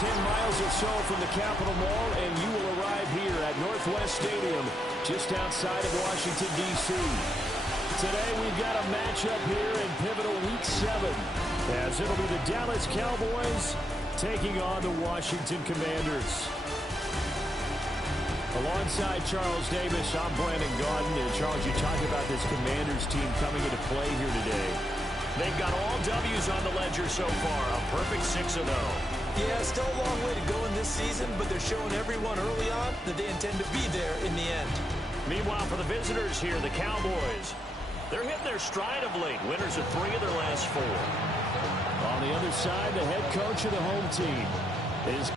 10 miles or so from the Capitol Mall, and you will arrive here at Northwest Stadium, just outside of Washington, D.C. Today, we've got a matchup here in pivotal Week 7, as it'll be the Dallas Cowboys taking on the Washington Commanders. Alongside Charles Davis, I'm Brandon Gaudin. And Charles, you talked about this Commanders team coming into play here today. They've got all W's on the ledger so far, a perfect 6-0. Yeah, still a long way to go in this season, but they're showing everyone early on that they intend to be there in the end. Meanwhile, for the visitors here, the Cowboys, they're hitting their stride of late. Winners of 3 of their last 4. On the other side, the head coach of the home team is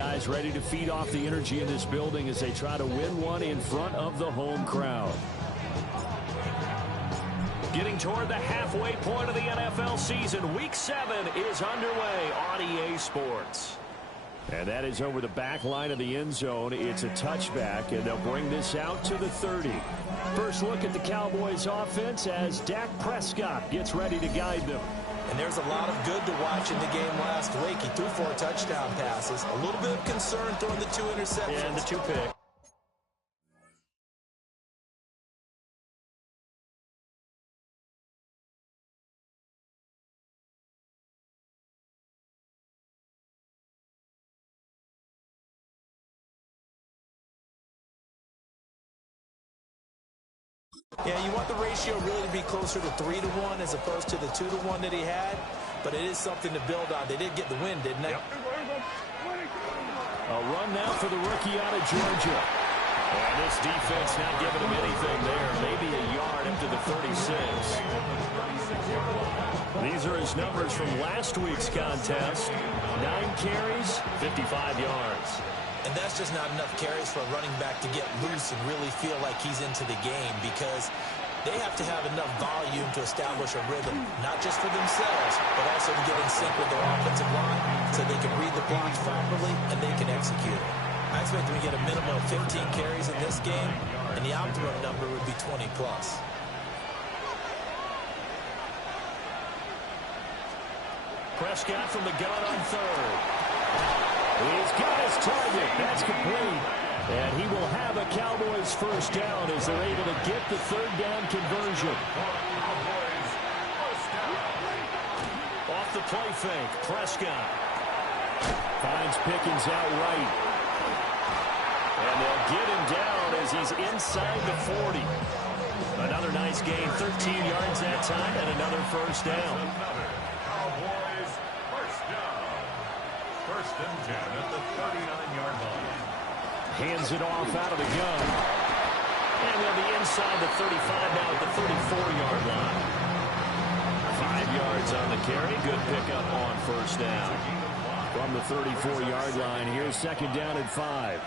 Guys ready to feed off the energy in this building as they try to win one in front of the home crowd. Getting toward the halfway point of the NFL season. Week 7 is underway on EA Sports. And that is over the back line of the end zone. It's a touchback, and they'll bring this out to the 30. First look at the Cowboys offense as Dak Prescott gets ready to guide them. And there's a lot of good to watch in the game last week. He threw 4 touchdown passes. A little bit of concern throwing the 2 interceptions. And the 2 picks. Yeah, you want the ratio really to be closer to 3-to-1 as opposed to the 2-to-1 that he had, but it is something to build on. They did get the win, didn't they? Yep. A run now for the rookie out of Georgia. And this defense not giving him anything there. Maybe a yard up to the 36. These are his numbers from last week's contest. 9 carries, 55 yards. And that's just not enough carries for a running back to get loose and really feel like he's into the game, because they have to have enough volume to establish a rhythm, not just for themselves, but also to get in sync with their offensive line so they can read the blocks properly and they can execute it. I expect them to get a minimum of 15 carries in this game, and the optimum number would be 20+. Prescott from the gun on 3rd. He's got his target. That's complete. And he will have a Cowboys first down as they're able to get the 3rd down conversion. Off the play fake, Prescott. Finds Pickens out right. And they'll get him down as he's inside the 40. Another nice gain, 13 yards that time, and another first down. First and 10 at the 39-yard line. Hands it off out of the gun. And they'll be inside the 35 now at the 34-yard line. 5 yards on the carry. Good pickup on first down. From the 34-yard line, here's 2nd down and 5.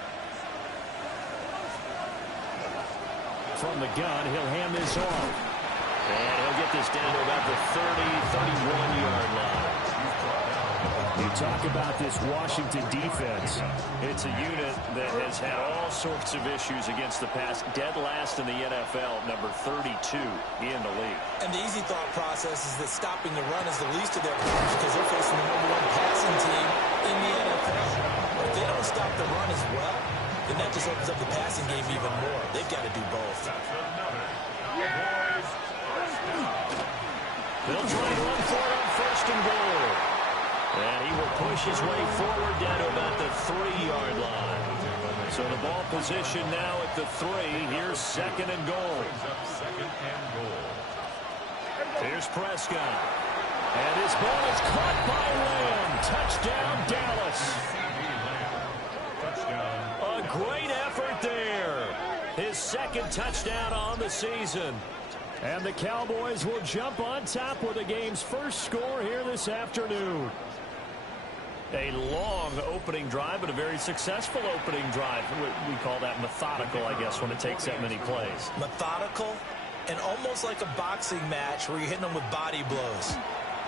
From the gun, he'll hand this off. And he'll get this down to about the 31-yard line. You talk about this Washington defense. It's a unit that has had all sorts of issues against the pass. Dead last in the NFL, number 32 in the league. And the easy thought process is that stopping the run is the least of their problems because they're facing the #1 passing team in the NFL. But if they don't stop the run as well, then that just opens up the passing game even more. They've got to do both. They'll try and run for it on 1st and goal. And he will push his way forward down to about the 3-yard line. So the ball position now at the 3. Here's 2nd and goal. Here's Prescott. And this ball is caught by Lamb. Touchdown, Dallas. A great effort there. His 2nd touchdown on the season. And the Cowboys will jump on top with the game's first score here this afternoon. A long opening drive, but a very successful opening drive. We call that methodical, I guess, when it takes that many plays. Methodical and almost like a boxing match where you're hitting them with body blows.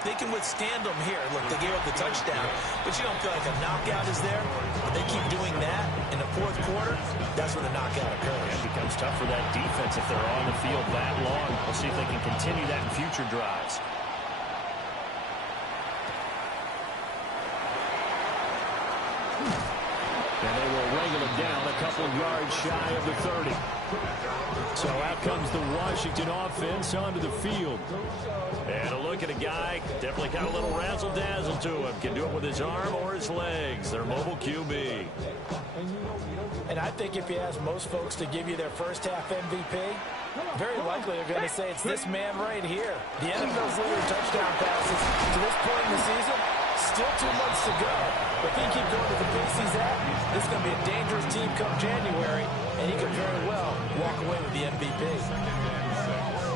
They can withstand them here. Look, they gave up the touchdown, but you don't feel like a knockout is there. But they keep doing that in the 4th quarter, that's when the knockout occurs. It becomes tough for that defense if they're on the field that long. We'll see if they can continue that in future drives. And they will wrangle him down a couple yards shy of the 30. So out comes the Washington offense onto the field. And a look at a guy, definitely got a little razzle-dazzle to him. Can do it with his arm or his legs. Their mobile QB. And I think if you ask most folks to give you their first half MVP, very likely they're going to say it's this man right here. The NFL's leader in touchdown passes to this point in the season. Still 2 months to go. If he keeps going to the pace he's at, this is going to be a dangerous team come January, and he could very well walk away with the MVP.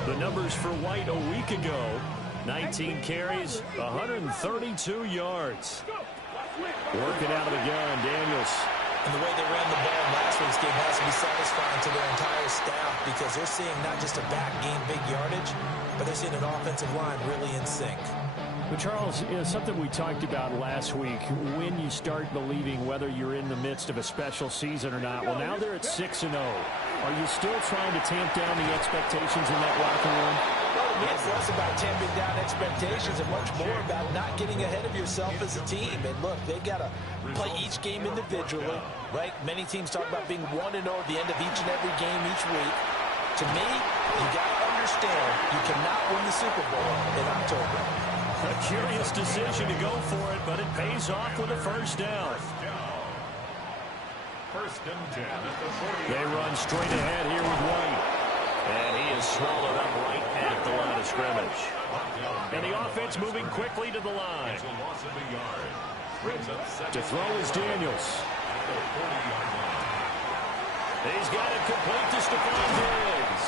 The numbers for White a week ago, 19 carries, 132 yards. Working out of the gun, Daniels. And the way they ran the ball in last week's game has to be satisfying to their entire staff because they're seeing not just a back gain big yardage, but they're seeing an offensive line really in sync. But Charles, something we talked about last week, when you start believing whether you're in the midst of a special season or not. Well, now they're at 6-0. Are you still trying to tamp down the expectations in that locker room? Well, to me, it's less about tamping down expectations and much more about not getting ahead of yourself as a team. And look, they've got to play each game individually, right? Many teams talk about being 1-0 at the end of each and every game each week. To me, you got to understand you cannot win the Super Bowl in October. A curious decision to go for it, but it pays off with a first down. First and 10 at the 40. They run straight ahead here with White. And he is swallowed up right at the line of scrimmage. And the offense moving quickly to the line. It's a loss of a yard. Brings up second. To throw is Daniels. At the 40-yard line. He's got it complete to Stephon Diggs.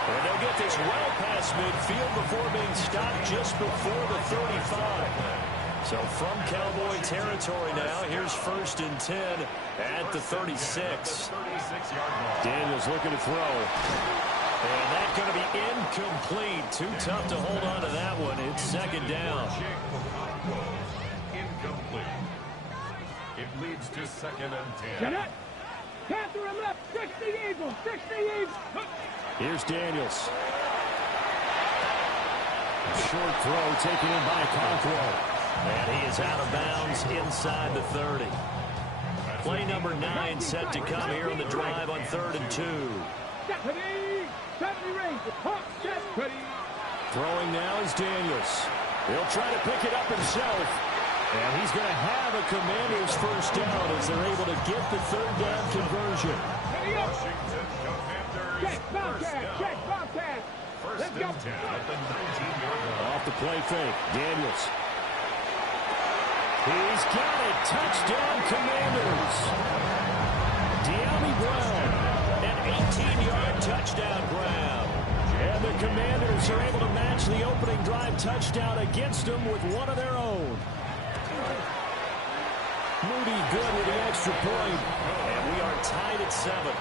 And they'll get this well past midfield before being stopped just before the 35. So from Cowboy territory now, here's first and 10 at the 36. Daniels looking to throw. And that's going to be incomplete. Too tough to hold on to that one. It's second down. Incomplete. It leads to second and 10. Panther and left, 60 Eagles, 60 Eagles. Here's Daniels. Short throw taken in by Conqueror. And he is out of bounds inside the 30. Play number 9 set to come here on the drive on 3rd and 2. Throwing now is Daniels. He'll try to pick it up himself. And he's going to have a Commander's first down as they're able to get the 3rd down conversion. Washington Commanders Check, Bobcat. First and 10 at the 19-yard line. Off the play fake, Daniels. He's got it. Touchdown, Commanders. De'Ami Brown, an 18-yard touchdown grab. And the Commanders are able to match the opening drive touchdown against them with one of their own. Moody good with the extra point. And we are tied at 7.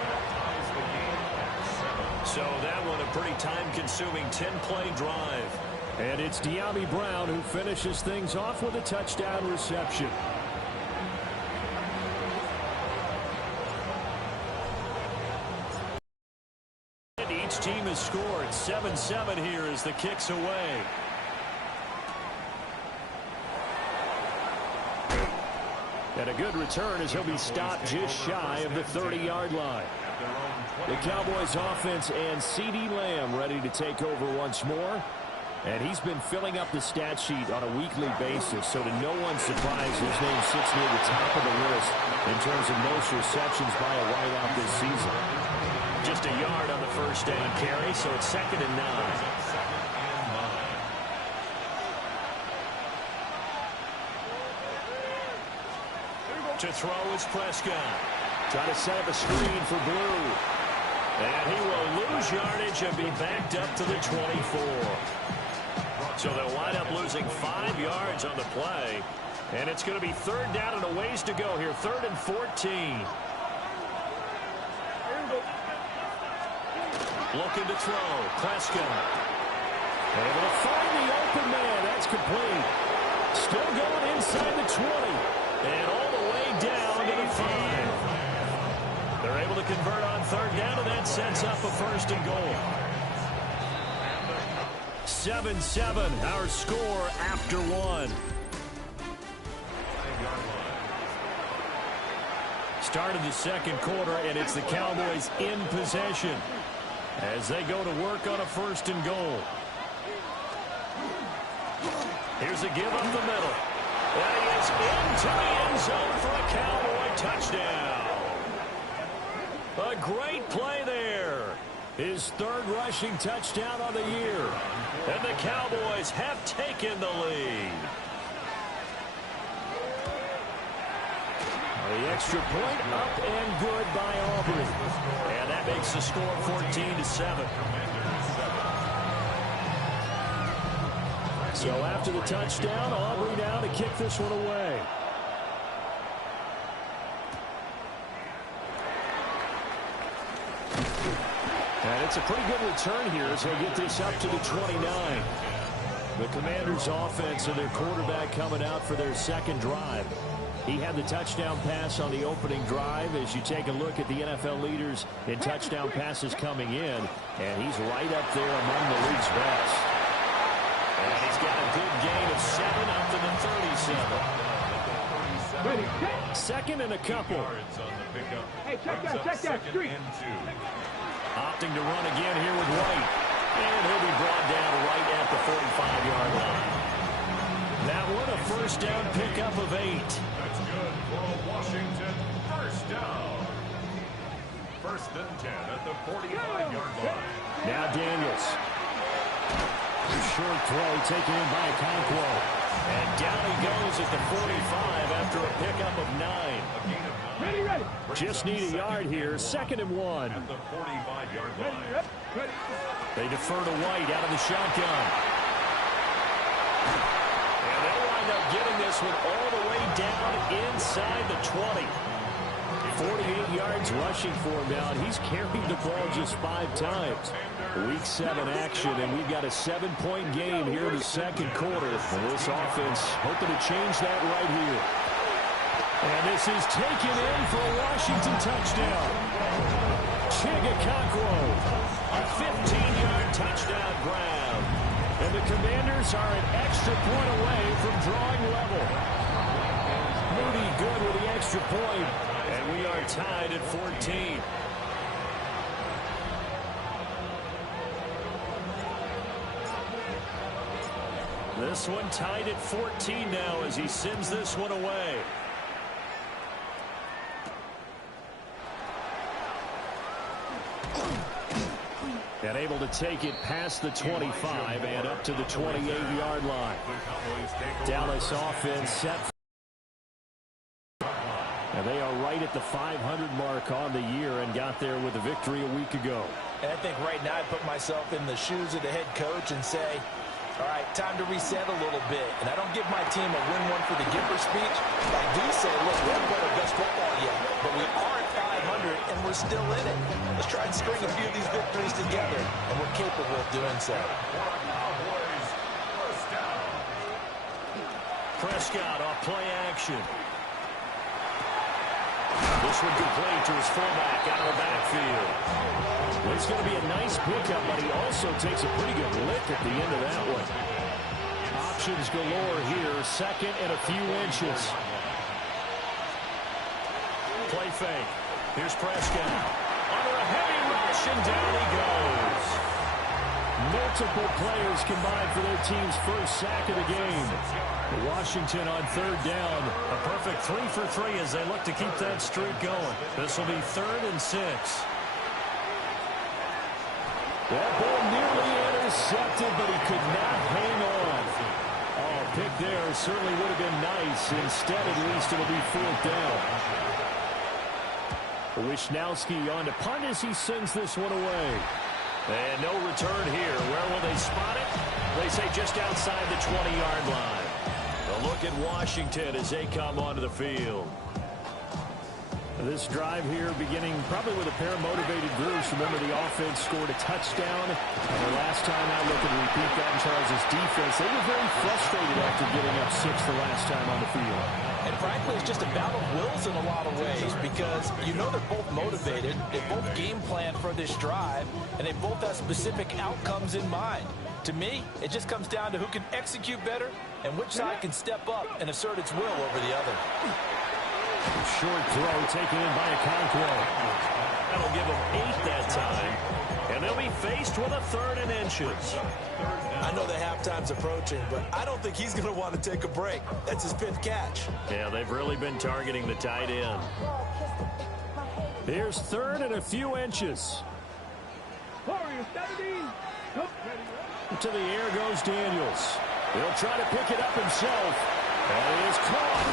So that one a pretty time-consuming 10-play drive. And it's De'Ami Brown who finishes things off with a touchdown reception. And each team has scored 7-7 here as the kick's away. And a good return as he'll be stopped just shy of the 30-yard line. The Cowboys offense and CeeDee Lamb ready to take over once more. And he's been filling up the stat sheet on a weekly basis, so to no one's surprise, his name sits near the top of the list in terms of most receptions by a wideout this season. Just a yard on the first down carry, so it's 2nd and 9. To throw is Prescott. Trying to set up a screen for Blue. And he will lose yardage and be backed up to the 24. So they'll wind up losing 5 yards on the play. And it's going to be 3rd down and a ways to go here. 3rd and 14. Looking to throw. Prescott. Able to find the open man. That's complete. Still going inside the 20. And all the way down to the 5. They're able to convert on 3rd down, and that sets up a 1st and goal. 7-7, our score after 1. Started the 2nd quarter, and it's the Cowboys in possession as they go to work on a 1st and goal. Here's a give up the middle. And he is into the end zone for a Cowboy touchdown. A great play there. His 3rd rushing touchdown on the year. And the Cowboys have taken the lead. The extra point up and good by Aubrey. And that makes the score 14-7. So after the touchdown, Aubrey now to kick this one away. And it's a pretty good return here as they get this up to the 29. The Commanders' offense and their quarterback coming out for their second drive. He had the touchdown pass on the opening drive. As you take a look at the NFL leaders in touchdown passes coming in, and he's right up there among the league's best. And he's got a good gain of 7 up to the 37. Second and a couple. Hey, check that, street. Opting to run again here with White. And he'll be brought down right at the 45-yard line. That one, a first down pickup of 8. That's good for a Washington first down. First and 10 at the 45-yard line. Now Daniels. Short throw taken in by Conquo. And down he goes at the 45 after a pickup of 9. Ready. Just need a yard here. Second and 1. At the 45-yard line. Ready. They defer to White out of the shotgun. And they'll wind up getting this one all the way down inside the 20. 48 yards rushing for him now. He's carried the ball just 5 times. Week 7 action, and we've got a 7-point game here in the second quarter. And this offense hoping to change that right here. And this is taken in for a Washington touchdown. Chigakonkwo, a 15-yard touchdown grab. And the Commanders are an extra point away from drawing level. Moody good with the extra point. And we are tied at 14. This one tied at 14 now as he sends this one away. And able to take it past the 25 and up to the 28-yard line. Dallas offense set. And they are right at the 500 mark on the year and got there with a victory a week ago. And I think right now I'd put myself in the shoes of the head coach and say, all right, time to reset a little bit. And I don't give my team a win one for the giver speech. But I do say, look, we haven't played our best football yet, but we are at 500 and we're still in it. Let's try and string a few of these victories together, and we're capable of doing so. Prescott off play action. This one complete to his fullback out of the backfield. Well, it's going to be a nice pickup, but he also takes a pretty good lick at the end of that one. Options galore here. Second and a few inches. Play fake. Here's Prescott. Under a heavy rush, and down he goes. Multiple players combined for their team's first sack of the game. Washington on third down. A perfect 3 for 3 as they look to keep that streak going. This will be 3rd and 6. That ball nearly intercepted, but he could not hang on. Oh, pick there certainly would have been nice. Instead, at least, it'll be 4th down. Wishnowski on to punt as he sends this one away. And no return here. Where will they spot it? They say just outside the 20-yard line. A look at Washington as they come onto the field. This drive here beginning probably with a pair of motivated groups. Remember, the offense scored a touchdown. And the last time I look and repeat that in Charles' defense, they were very frustrated after giving up 6 the last time on the field. And frankly, it's just a battle of wills in a lot of ways because you know they're both motivated. They both game plan for this drive, and they both have specific outcomes in mind. To me, it just comes down to who can execute better and which side can step up and assert its will over the other. Short throw taken in by Okonkwo. That'll give them 8 that time. And they'll be faced with a 3rd and inches. I know the halftime's approaching, but I don't think he's going to want to take a break. That's his 5th catch. Yeah, they've really been targeting the tight end. Here's 3rd and a few inches. Warriors 17. To the air goes Daniels. He'll try to pick it up himself. And it is caught.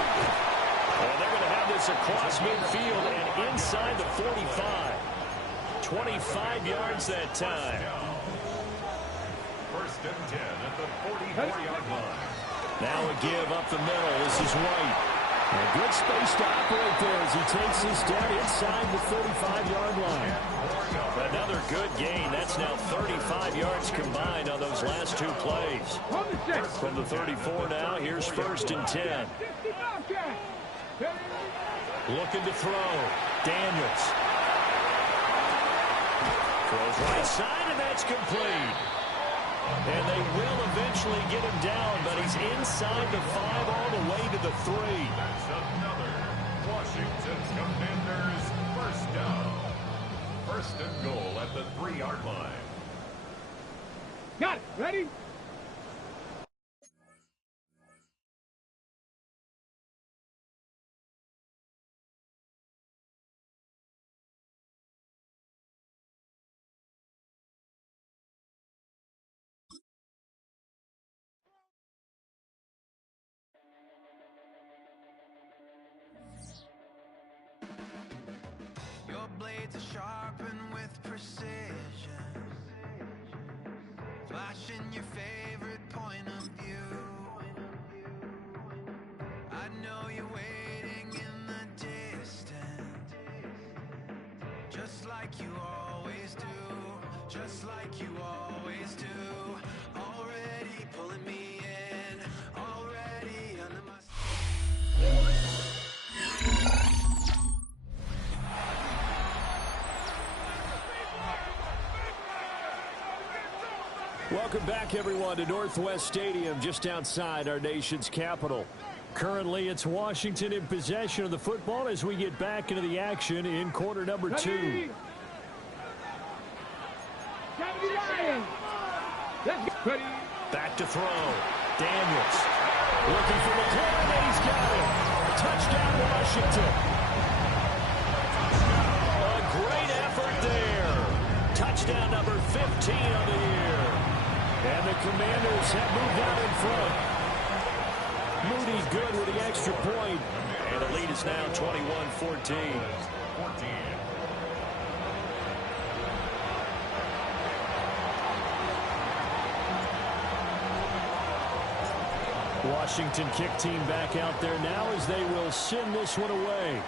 And they're going to have this across midfield and inside the 45. 25 yards that time. First and 10 at the 44-yard line. Now a give up the middle. This is White. And good space to operate there as he takes this down inside the 35-yard line. good gain. That's now 35 yards combined on those last two plays. From the 34 now, here's 1st and 10. Looking to throw. Daniels. Throws right side, and that's complete. And they will eventually get him down, but he's inside the 5 all the way to the 3. That's another Washington Commanders first down. 1st and goal at the 3-yard line. Got it. Ready? Your blades are sharpened with precision, flashing your favorite point of view. I know you're waiting in the distance, just like you always do, just like you always do. Already pulling me in, already under my... Welcome back, everyone, to Northwest Stadium, just outside our nation's capital. Currently, it's Washington in possession of the football as we get back into the action in quarter number 2. Back to throw. Daniels. Looking for the play, and he's got it. Touchdown, Washington. A great effort there. Touchdown number 15 on the year. And the Commanders have moved out in front. Moody's good with the extra point. And the lead is now 21-14. Washington kick team back out there now as they will send this one away.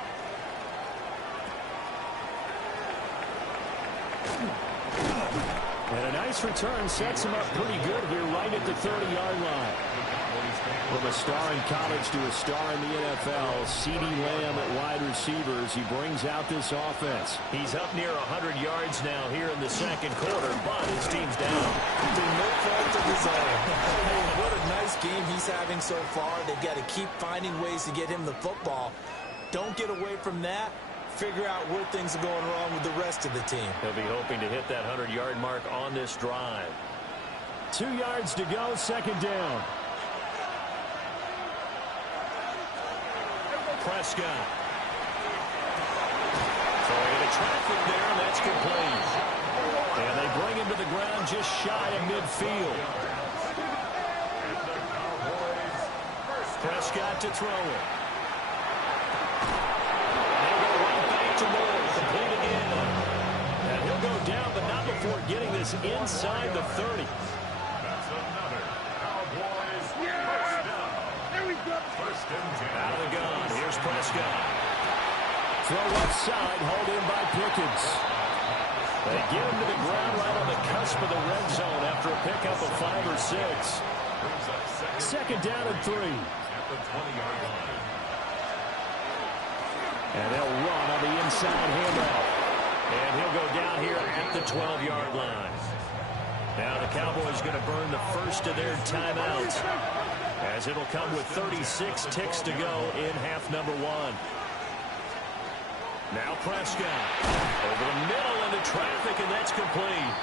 And a nice return sets him up pretty good here right at the 30-yard line. From a star in college to a star in the NFL, CeeDee Lamb at wide receivers, he brings out this offense. He's up near 100 yards now here in the second quarter, but his team's down. Through no fault of his own. What a nice game he's having so far. They've got to keep finding ways to get him the football. Don't get away from that. Figure out where things are going wrong with the rest of the team. He'll be hoping to hit that 100-yard mark on this drive. 2 yards to go, second down. Prescott. Throwing into traffic there, and that's complete. And they bring him to the ground just shy of midfield. Prescott to throw it. Complete again. And he'll go down, but not before getting this inside the 30. That's another Cowboys first down. There we go. 1st and 10. Out of the gun. Here's Prescott. Throw left side, hauled in by Pickens. They get him to the ground right on the cusp of the red zone after a pickup of 5 or 6. Second down and 3. At the 20-yard line. And they'll run on the inside handoff. And he'll go down here at the 12-yard line. Now the Cowboys going to burn the first of their timeouts, as it'll come with 36 ticks to go in half number 1. Now Prescott over the middle into traffic, and that's complete.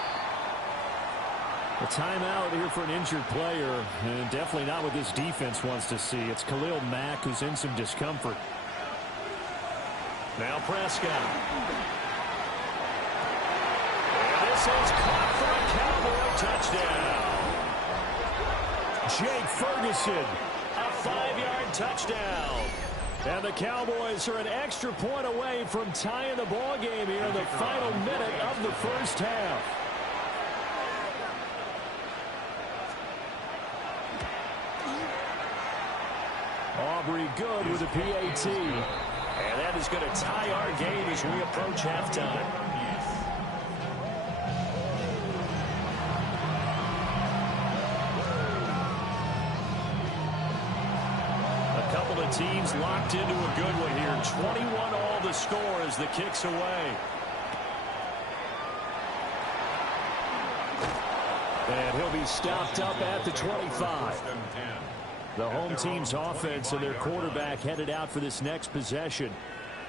A timeout here for an injured player, and definitely not what this defense wants to see. It's Khalil Mack who's in some discomfort. Now Prescott. And this is caught for a Cowboy touchdown. Jake Ferguson. A 5-yard touchdown. And the Cowboys are an extra point away from tying the ball game here in the final minute of the first half. Aubrey good with a PAT. And that is going to tie our game as we approach halftime. teams locked into a good one here. 21 all the score as the kick's away. And he'll be stopped up at the 25. The home team's offense and their quarterback headed out for this next possession.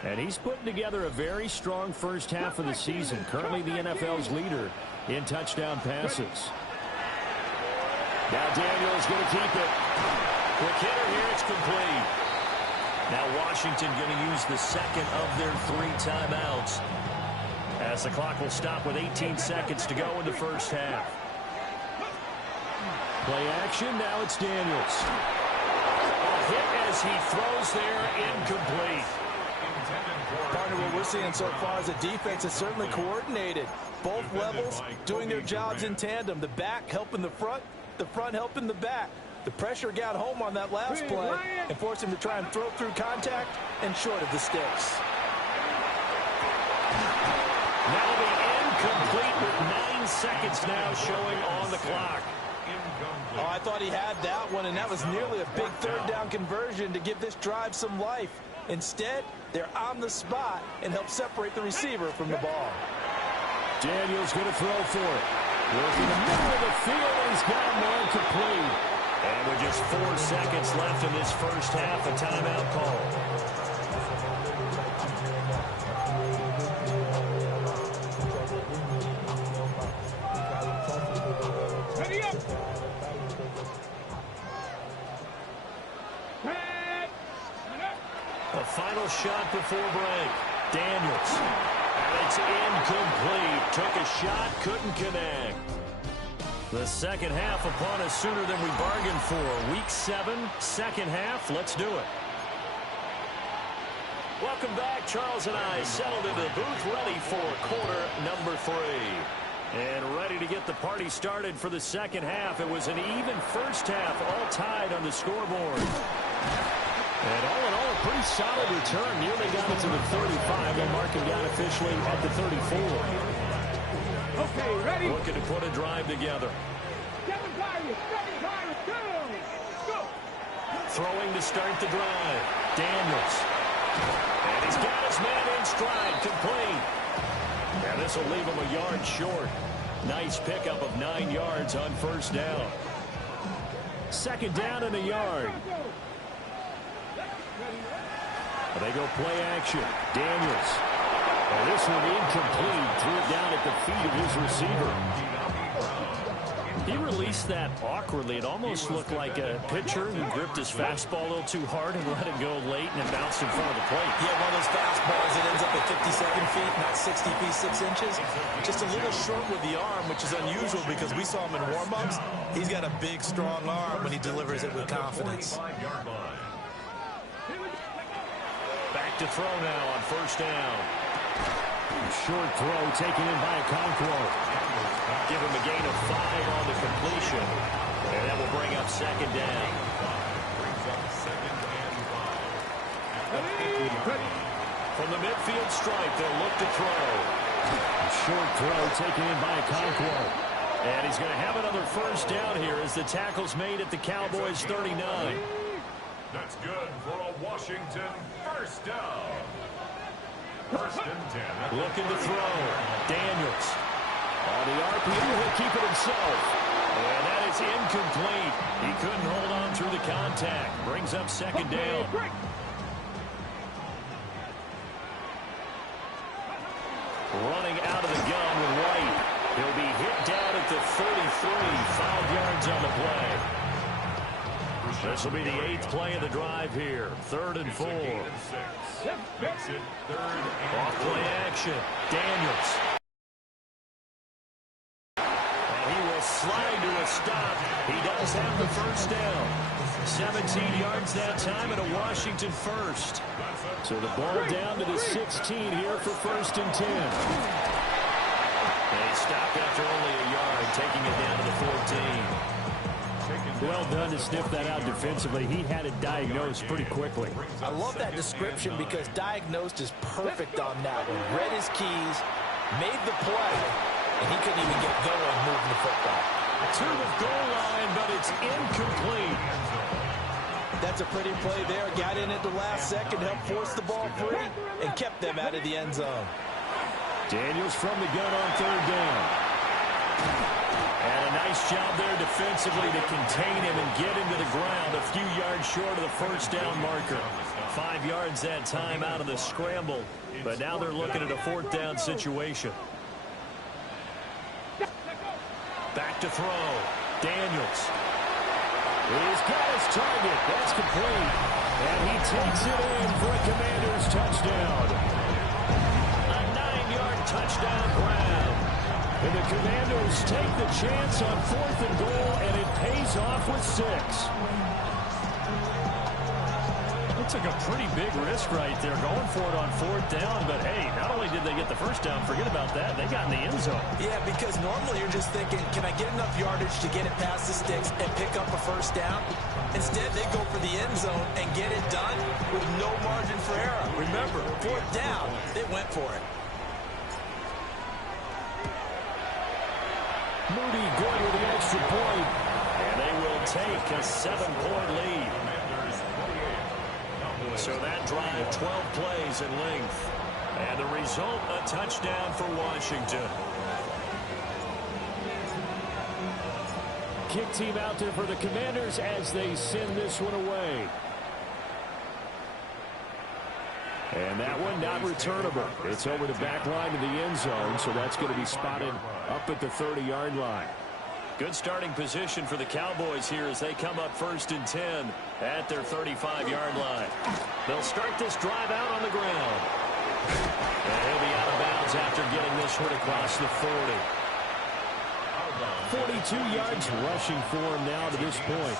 And he's putting together a very strong first half of the season. Currently the NFL's leader in touchdown passes. Now Daniels going to keep it. Quick hitter here, it's complete. Now Washington going to use the second of their 3 timeouts, as the clock will stop with 18 seconds to go in the first half. Play action, now it's Daniels. A hit as he throws there, incomplete. Partner, what we're seeing so far is the defense is certainly coordinated. Both levels doing their jobs in tandem. The back helping the front helping the back. The pressure got home on that last play and forced him to try and throw through contact and short of the sticks. Now the incomplete with 9 seconds now showing on the clock. Oh, I thought he had that one, and that was nearly a big third down conversion to give this drive some life. Instead, they're on the spot and help separate the receiver from the ball. Daniels going to throw for it. Working the middle of the field, and he's got him more complete. And with just 4 seconds left in this first half, a timeout call. Ready up. A final shot before break. Daniels. And it's incomplete. Took a shot, couldn't connect. The second half upon us sooner than we bargained for. Week 7, second half. Let's do it. Welcome back. Charles and I settled into the booth, ready for quarter number 3. And ready to get the party started for the second half. It was an even first half, all tied on the scoreboard. And all in all, a pretty solid return. Nearly got it to the 35. They'll mark him down officially at the 34. Okay, ready? Looking to put a drive together. 7 Pirates, go! Throwing to start the drive. Daniels. And he's got his man in stride, complete. And this will leave him a yard short. Nice pickup of 9 yards on first down. Second down and a yard. They go play action. Daniels. And this one incomplete. Threw it down at the feet of his receiver. He released that awkwardly. It almost looked like a pitcher who gripped his fastball a little too hard and let it go late, and it bounced in front of the plate. Yeah, one of those fastballs that ends up at 57 feet, not 60 feet, 6 inches. Just a little short with the arm, which is unusual because we saw him in warm-ups. He's got a big, strong arm when he delivers it with confidence. Back to throw now on first down. Short throw taken in by Okonkwo. Give him a gain of 5 on the completion. And that will bring up second down. From the midfield stripe, they'll look to throw. Short throw taken in by Okonkwo. And he's going to have another first down here as the tackle's made at the Cowboys 39. That's good for a Washington first down. First and 10. Looking to throw. Daniels. On the RPO, he'll keep it himself. And that is incomplete. He couldn't hold on through the contact. Brings up second down. Running out of the gun with White. He'll be hit down at the 33. 5 yards on the play. This will be the 8th play of the drive here. 3rd and 4. Off play action. Daniels. And he will slide to a stop. He does have the first down. 17 yards that time and a Washington first. So the ball down to the 16 here for first and 10. And he stopped after only a yard, taking it down to the 14. Well done to sniff that out defensively. He had it diagnosed pretty quickly. I love that description because diagnosed is perfect on that one. Read his keys, made the play, and he couldn't even get going moving the football. To the goal line, but it's incomplete. That's a pretty play there. Got in at the last second, helped force the ball free, and kept them out of the end zone. Daniels from the gun on third down. And a nice job there defensively to contain him and get him to the ground a few yards short of the first down marker. 5 yards that time out of the scramble, but now they're looking at a fourth down situation. Back to throw. Daniels. He's got his target. That's complete. And he takes it in for a Commanders touchdown. A 9-yard touchdown grab. And the Commanders take the chance on 4th and goal, and it pays off with 6. It took a pretty big risk right there going for it on 4th down, but hey, not only did they get the first down, forget about that, they got in the end zone. Yeah, because normally you're just thinking, can I get enough yardage to get it past the sticks and pick up a first down? Instead, they go for the end zone and get it done with no margin for error. Remember, 4th down, they went for it. Moody good with the extra point. And they will take a 7-point lead. So that drive, 12 plays in length. And the result, a touchdown for Washington. Kick team out there for the Commanders as they send this one away. And that one not returnable. It's over the back line of the end zone, so that's going to be spotted up at the 30-yard line. Good starting position for the Cowboys here as they come up 1st and 10 at their 35-yard line. They'll start this drive out on the ground. And he'll be out of bounds after getting this one across the 40. 42 yards rushing for him now to this point.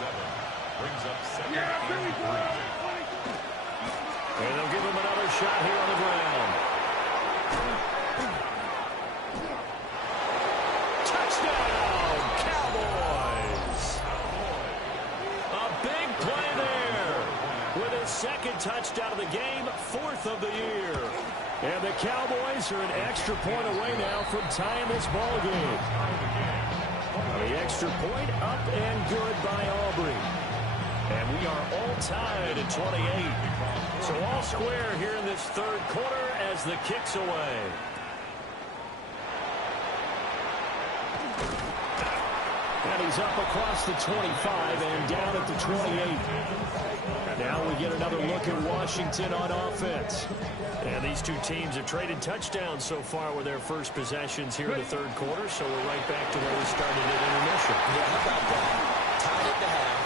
And they'll give him another shot here on the ground. Touchdown, Cowboys! A big play there with his second touchdown of the game, 4th of the year. And the Cowboys are an extra point away now from tying this ball game. The extra point up and good by Aubrey. And we are all tied at 28. So all square here in this third quarter as the kick's away. And he's up across the 25 and down at the 28. Now we get another look at Washington on offense. And these two teams have traded touchdowns so far with their first possessions here in the third quarter. So we're right back to where we started at intermission. Yeah, how about that? Tied at the half.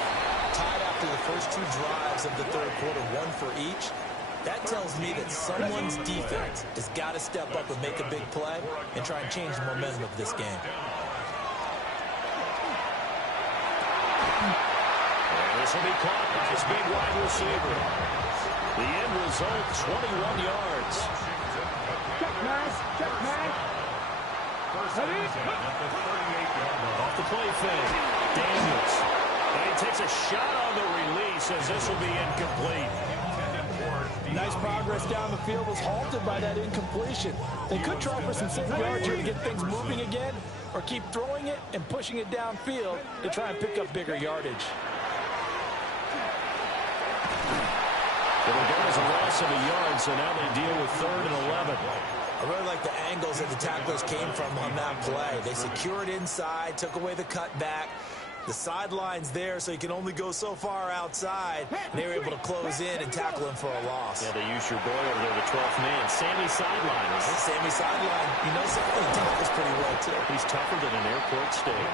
Tied after the first 2 drives of the third quarter, 1 for each. That tells me that someone's defense has got to step up and make a big play and try and change the momentum of this game. And this will be caught by his big wide receiver. The end result, 21 yards. Check pass. Check pass. Off the play fake. Daniels. And he takes a shot on the release as this will be incomplete. Nice progress down the field was halted by that incompletion. They could try for some 6 yards here to get things moving again, or keep throwing it and pushing it downfield to try and pick up bigger yardage. There was a loss of a yard, so now they deal with 3rd and 11. I really like the angles that the tacklers came from on that play. They secured inside, took away the cutback. The sideline's there, so you can only go so far outside. They were able to close in and tackle him for a loss. Yeah, they used your boy over there, the 12th man, Sammy Sideline. Sammy Sideline, you know something? He tackles pretty well, too. He's tougher than an airport steak.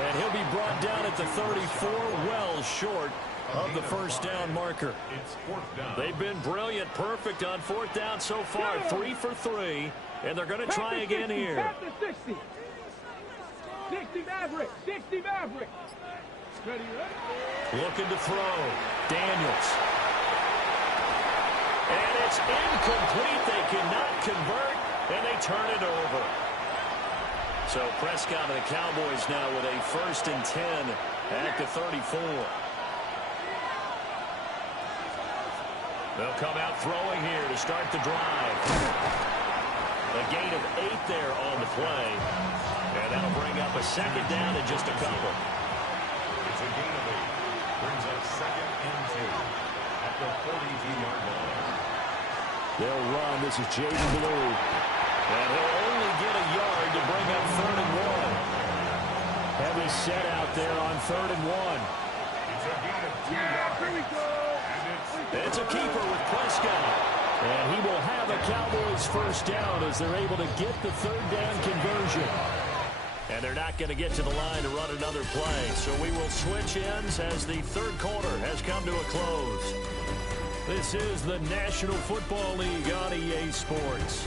And he'll be brought down at the 34, well short of the first down marker. They've been brilliant, perfect on 4th down so far, 3 for 3, and they're going to try again here. Pass the 60. 60 Maverick. 60 Maverick. Ready, ready. Looking to throw. Daniels. And it's incomplete. They cannot convert, and they turn it over. So Prescott and the Cowboys now with a 1st and 10 at the 34. They'll come out throwing here to start the drive. A gain of 8 there on the play. And that'll bring up a 2nd down in just a couple. It's a gain of 8. brings up 2nd and 2 at the 42-yard line. They'll run. This is Jaden Blue. And he'll only get a yard to bring up 3rd and 1. Heavy set out there on 3rd and 1. It's a gain of 2 yards. Here we go. It's a keeper with Prescott. And he will have a Cowboys first down as they're able to get the 3rd down conversion. And they're not going to get to the line to run another play. So we will switch ends as the 3rd quarter has come to a close. This is the National Football League on EA Sports.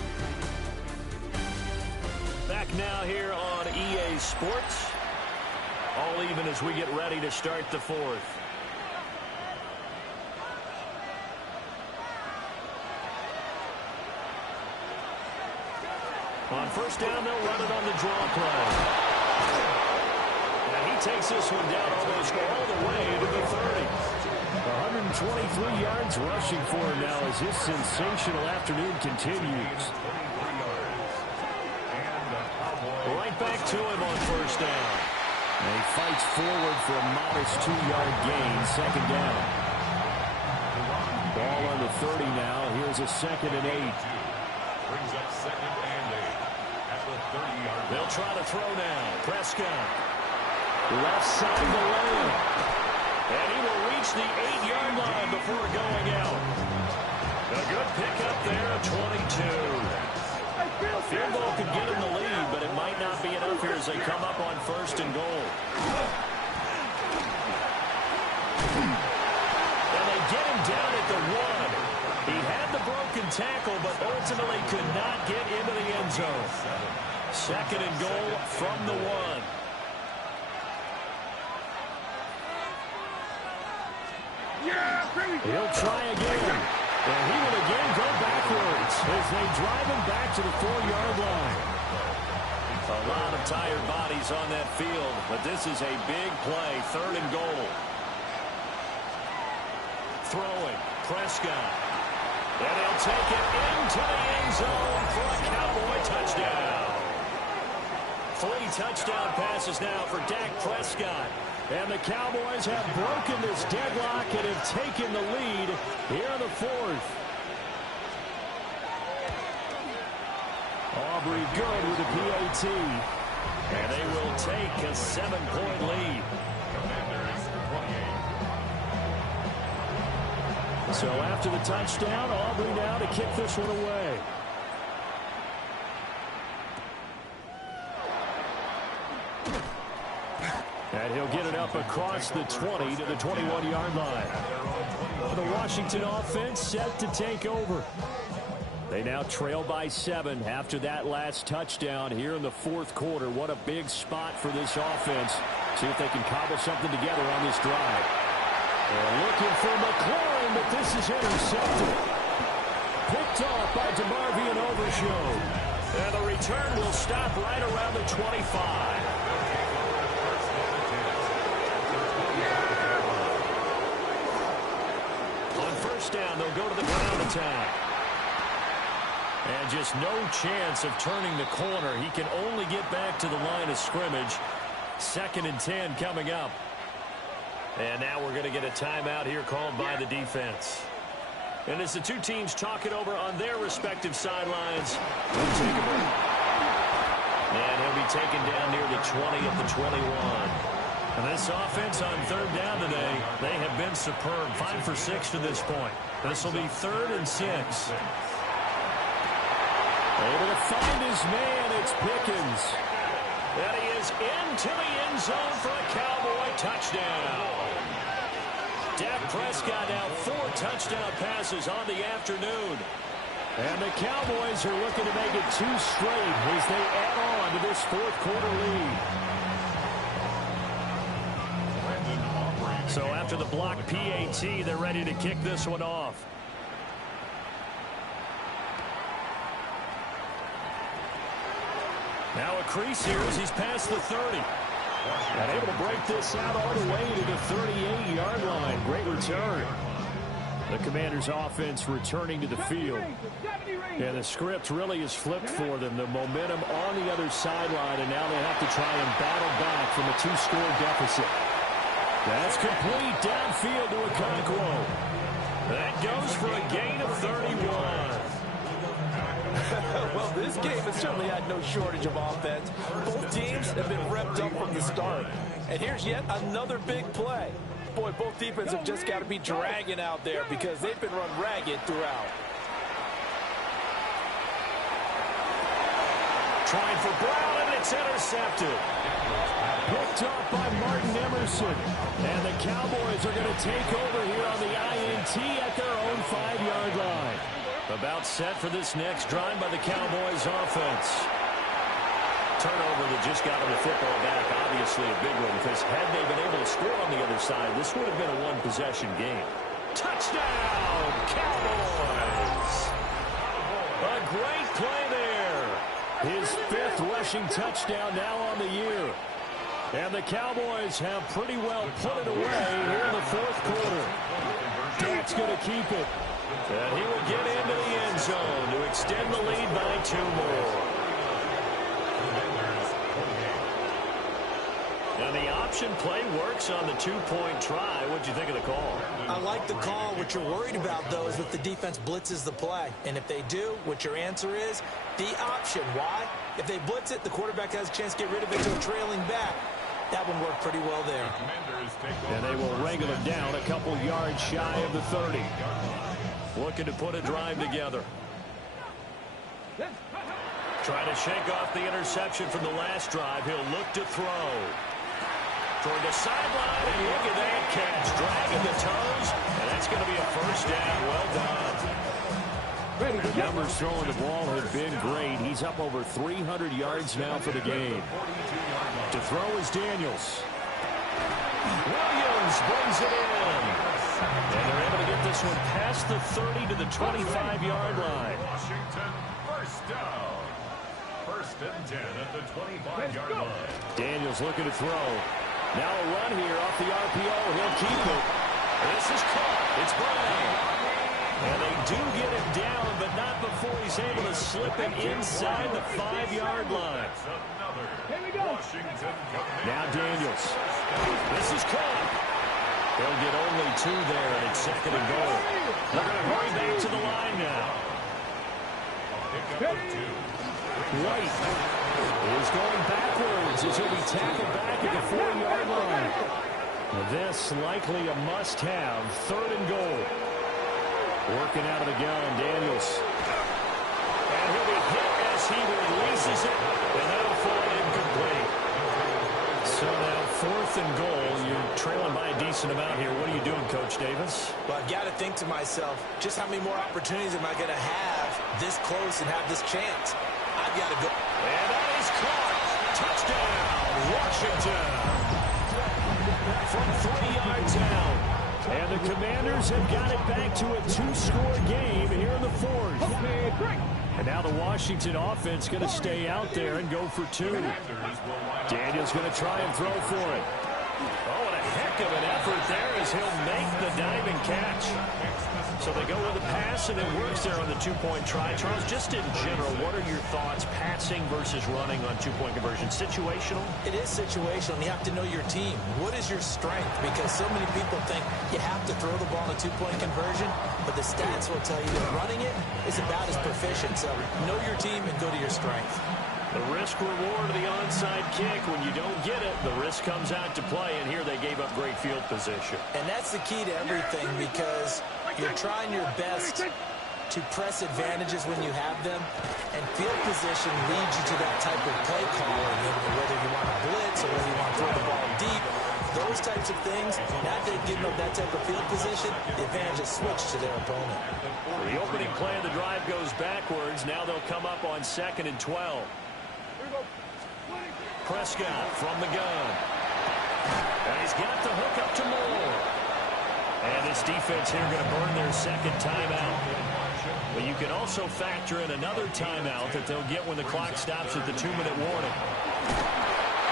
Back now here on EA Sports. All even as we get ready to start the 4th. On first down, they'll run it on the draw play. And he takes this one down almost all the way to the 30. 123 yards rushing for him now as his sensational afternoon continues. Right back to him on first down. And he fights forward for a modest 2-yard gain, 2nd down. Ball on the 30 now. Here's a 2nd and 8. Brings up 2nd and 8 at the 30-yard line. They'll try to throw now. Prescott. Left side of the lane. And he will reach the 8-yard line before going out. A good pickup there, 22. Field goal could get him the lead, but it might not be enough here as they come up on 1st and goal. And they get him down at the 1. He had the broken tackle, but ultimately could not get into the end zone. 2nd and goal from the 1. He'll try again. And he will again go backwards as they drive him back to the 4-yard line. A lot of tired bodies on that field, but this is a big play, 3rd and goal. Throwing, Prescott. And he'll take it into the end zone for a Cowboy touchdown. 3 touchdown passes now for Dak Prescott. And the Cowboys have broken this deadlock and have taken the lead here in the 4th. Aubrey good with a PAT. And they will take a 7-point lead. So after the touchdown, Aubrey now to kick this one away. And he'll get it up across the 20 to the 21-yard line. The Washington offense set to take over. They now trail by 7 after that last touchdown here in the 4th quarter. What a big spot for this offense. See if they can cobble something together on this drive. They're looking for McLaurin, but this is intercepted. Picked off by DeMarvion Overshow. And the return will stop right around the 25. Down, they'll go to the ground attack. And just no chance of turning the corner. He can only get back to the line of scrimmage. 2nd and 10 coming up. And now we're going to get a timeout here called by the defense. And as the two teams talk it over on their respective sidelines, we'll take a break. And he'll be taken down near the 20 at the 21. And this offense on 3rd down today, they have been superb. 5 for 6 to this point. This will be 3rd and 6. Able to find his man, it's Pickens. And he is into the end zone for a Cowboy touchdown. Dak Prescott now 4 touchdown passes on the afternoon. And the Cowboys are looking to make it 2 straight as they add on to this 4th quarter lead. So after the block PAT, they're ready to kick this one off. Now a crease here as he's past the 30. And able to break this out all the way to the 38-yard line. Great return. The Commanders' offense returning to the field. And the script really is flipped for them. The momentum on the other sideline, and now they have to try and battle back from a 2-score deficit. That's complete downfield to Okonkwo. That goes for a gain of 31. Well, this game has certainly had no shortage of offense. Both teams have been revved up from the start. And here's yet another big play. Boy, both defenses have just got to be dragging out there because they've been run ragged throughout. Trying for Brown, and it's intercepted. Picked off by Martin Emerson. And the Cowboys are going to take over here on the INT at their own 5-yard line. About set for this next drive by the Cowboys offense. Turnover that just got them the football back. Obviously a big one because had they been able to score on the other side, this would have been a one-possession game. Touchdown, Cowboys! A great play there. His 5th rushing touchdown now on the year. And the Cowboys have pretty well put it away here in the 4th quarter. That's going to keep it. And he will get into the end zone to extend the lead by 2 more. And the option play works on the 2-point try. What'd you think of the call? I like the call. What you're worried about, though, is if the defense blitzes the play. And if they do, what your answer is, the option. Why? If they blitz it, the quarterback has a chance to get rid of it to a trailing back. That one worked pretty well there. And they will wrangle him down a couple yards shy of the 30. Looking to put a drive together. Trying to shake off the interception from the last drive. He'll look to throw. Toward the sideline, and look at that catch. Dragging the toes, and that's going to be a first down. Well done. The numbers throwing the ball have been great. He's up over 300 yards now for the game. To throw is Daniels. Williams brings it in. And they're able to get this one past the 30 to the 25-yard line. Washington, first down. 1st and 10 at the 25-yard line. Daniels looking to throw. Now a run here off the RPO. He'll keep it. This is caught. It's Brown. And they do get him down, but not before he's able to slip it inside the 5-yard line. Now Daniels. This is caught. They'll get only 2 there, and it's 2nd and goal. They're going to hurry back to the line now. White is going backwards as he'll be tackled back at the 4-yard line. This likely a must-have. 3rd and goal. Working out of the gun, Daniels. And he'll be hit as he releases it, and that'll fall incomplete. So now 4th and goal. You're trailing by a decent amount here. What are you doing, Coach Davis? Well, I've got to think to myself, just how many more opportunities am I going to have this close and have this chance? I've got to go. And that is caught. Touchdown, Washington. From 3 yards out. And the Commanders have got it back to a 2-score game here in the 4th. And now the Washington offense going to stay out there and go for 2. Daniels going to try and throw for it. Oh, and a heck of an effort there as he'll make the diving catch. So they go with a pass, and it works there on the 2-point try. Charles, just in general, what are your thoughts, passing versus running on 2-point conversion? Situational? It is situational, and you have to know your team. What is your strength? Because so many people think you have to throw the ball in a 2-point conversion, but the stats will tell you that running it is about as proficient. So know your team and go to your strength. The risk-reward of the onside kick. When you don't get it, the risk comes out to play, and here they gave up great field position. And that's the key to everything because you're trying your best to press advantages when you have them, and field position leads you to that type of play calling, whether you want to blitz or whether you want to throw the ball deep. Those types of things, now they've given up that type of field position, the advantage is switched to their opponent. The opening play of the drive goes backwards. Now they'll come up on 2nd and 12. Prescott from the gun. And he's got the hook up to Moore. And this defense here going to burn their 2nd timeout. But you can also factor in another timeout that they'll get when the clock stops at the 2-minute warning.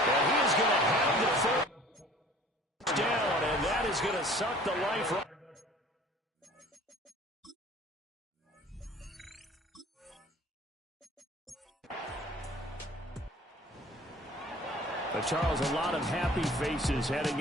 And he is going to have the first down, and that is going to suck the life right. But Charles, a lot of happy faces heading in.